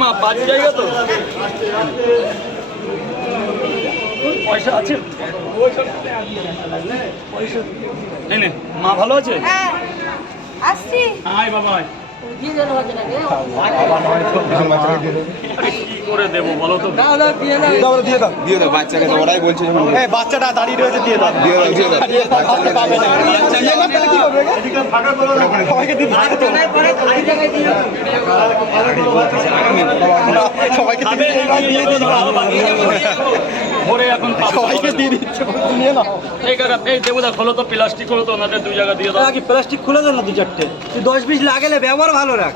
মা 5 জায়গা তো পয়সা আছে নে মা ভালো আছে? হ্যাঁ আসছি। আয় বাবা আয়। কি করে দেবো বলো তো? দিয়ে দাও বাচ্চাকে তো ওরাই বলছে যখন বাচ্চাটা দাঁড়িয়ে রয়েছে দিয়ে দাও দিয়ে দাও দিয়ে দাও সবাইকে দিয়ে সবাইকে ভরে এখন সবাইকে দিয়ে দিচ্ছে নিয়ে নাও এই কাকা এই দেবুদা খোলো তো প্লাস্টিক খোলো তো ওনাদের 2 জায়গা দিয়ে দাও। আগে প্লাস্টিক খুলে দেন না 2-4টে তুই 10-20 লাগেলে ব্যবহার ভালো রাখ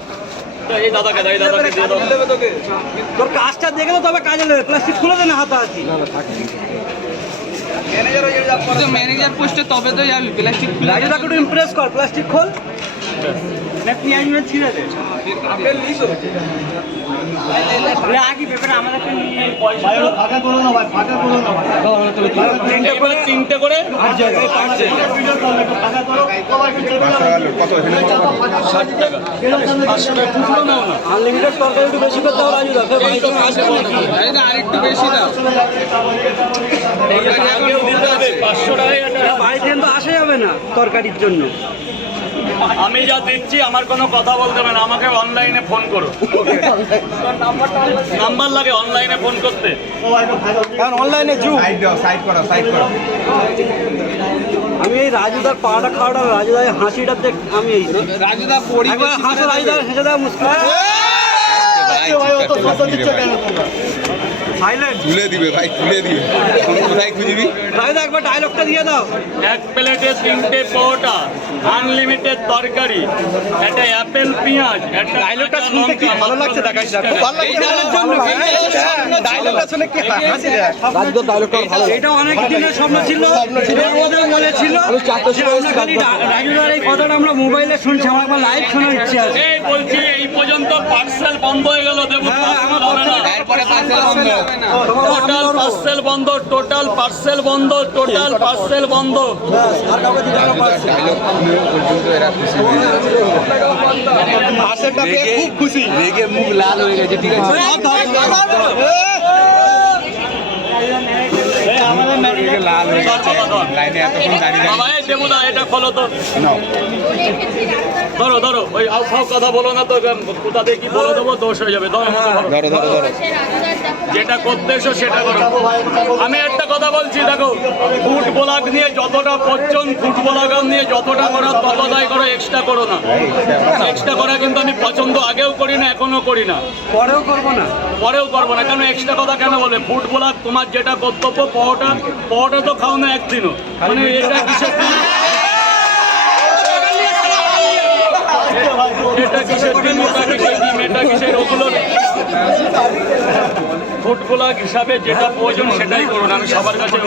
এই দাদাকে দিয়ে দাও। তোর কাজটা দেখে তো তবে কাজে লাগবে প্লাস্টিক খুলে দে না হাতাহাতি ম্যানেজার পোস্টে তবে তো যাবি প্লাস্টিক রাজুদাকে একটু ইমপ্রেস কর প্লাস্টিক খোল না পেঁয়াজ মেয়ে ছিঁড়ে দে আগে পেপারে আমাদের ফাঁকা করো না ভাই ফাঁকা করো না এবার 3টে করে কত এখানে 60 টাকা 500 টাকা খুচরো নাও না। আনলিমিটেড তরকারি একটু বেশি করতে হবে রাজুদা এই তো আরেকটু বেশি দাও আগেও দিতে হবে 500 টাকায় একটা বাড়িতে তো আসা যাবে না তরকারির জন্য আমি যা দিচ্ছি আমার কোনো কথা বলতে হবে না, আমাকে অনলাইনে ফোন করো। নাম্বার লাগে অনলাইনে ফোন করতে। কারণ অনলাইনে যুগ সাইড করো আমি এই রাজুদার পাড়াটা খাওয়াটা রাজুদার হাসিটা দেখ আমি এই রাজুদা একবার হাসো রাজুদার হেসে দেওয়া মুশকিল সাইলেন্ট তুলে দিবে ভাই তুলে দিবে কোথায় খুঁজবি রাজুদা একবার ডায়লগটা দিয়ে দাও 1 প্লেটে 3টে পরোটা, আনলিমিটেড তরকারি, একটা অ্যাপেল পেঁয়াজ, একটা ডায়লগটা শুনতে কি ভালো লাগছে দেখাই খুব ভালো লাগছে ডায়লগটা শুনে কি হাসি দেয় রাজুদার ডায়লগটা ভালো এটা অনেক দিনের স্বপ্ন ছিল আমাদের মনে ছিল যে আমরা খালি রাজুদার এই কথাটা আমরা মোবাইলে শুনছি আমার একবার লাইভ শোনার ইচ্ছে আছে এই বলছি এই পর্যন্ত পার্সেল বন্ধ হয়ে গেল দেবো তারপরে পার্সেল বন্ধ হবে না টোটাল পার্সেল বন্ধ, টোটাল পার্সেল বন্ধ, টোটাল পার্সেল বন্ধ। ডায়লগ শুনেও পর্যন্ত এরা খুশি পার্সেলটা পেয়ে খুব খুশি রেগে মুখ লাল হয়ে গেছে ঠিক আছে লাল হয়ে গেছে লাইনে এতক্ষণ দাঁড়িয়ে বাবা এই দেবুদা এটা খোলো তো নাও ধরো ধরো ওই আউট কথা বলো না তো কোথা থেকে কি বলে দেবো দোষ হয়ে যাবে। ধরো ধরো যেটা করতে এসো সেটা করো। আমি একটা কথা বলছি দেখো ফুটবলার নিয়ে যতটা পছন্দ ফুটবলার নিয়ে যতটা করা ততটাই করো, এক্সট্রা করো না। এক্সট্রা করা কিন্তু আমি পছন্দ আগেও করি না এখনো করি না পরেও করবো না পরেও করবো না। কেন এক্সট্রা কথা কেন বলে ফুটবলার তোমার যেটা কর্তব্য পরোটা তো খাও না একদিনও, মানে এটা কিসের এটা কিসের দিন ওটা কিসের দিন এটা কিসের ওগুলো ফুটবলার হিসাবে যেটা প্রয়োজন সেটাই করুন। আমি সবার কাছে